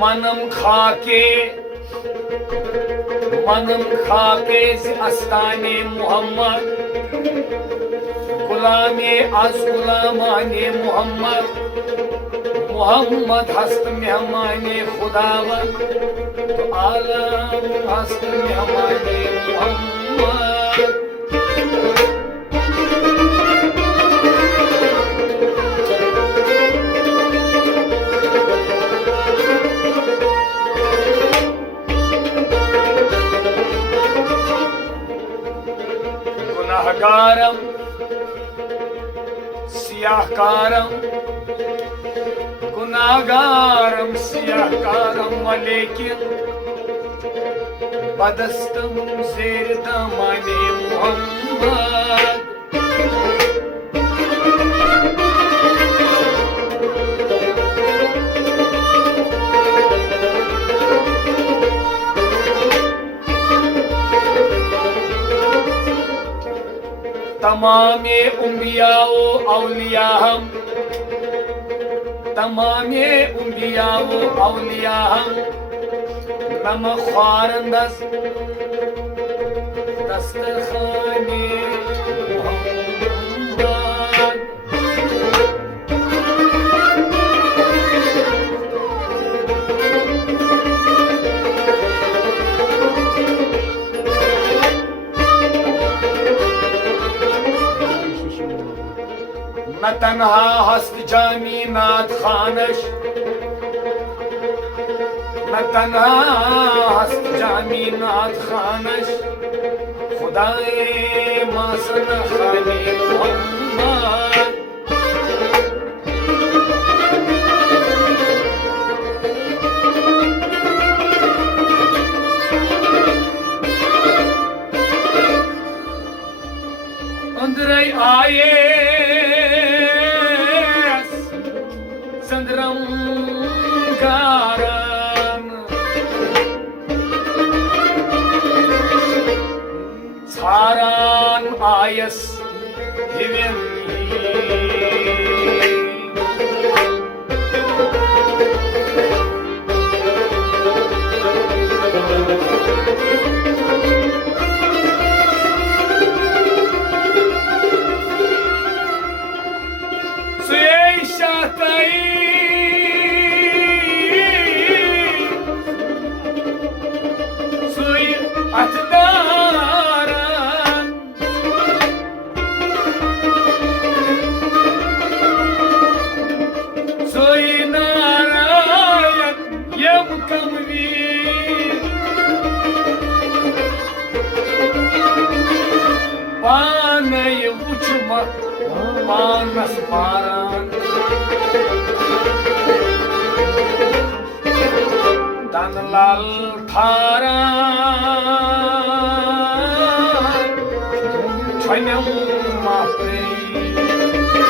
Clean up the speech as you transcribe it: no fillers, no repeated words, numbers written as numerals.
मनम खाके अस्ताने मुहम्मद गुलामे आज गुलामाने मुहम्मद हस्त मेहमाने खुदावन तो आलम हस्त मेहमाने मुहम्मद गुनाहगारम सियाहकारम वलेकिन बदस्तम ज़ेर दामाने मुहम्मद तमामे उम्बियाओ औलिया हम नम ख्वारंदस दस्तरखाने मुहम्मद न तन्हा हस्त जामी नाथ खानश खुदाए मासन खाने मुहम्मद अंदर आए संद्रम कारन सारान आयस हिवेन मानस मारन तन लाल थारन छनम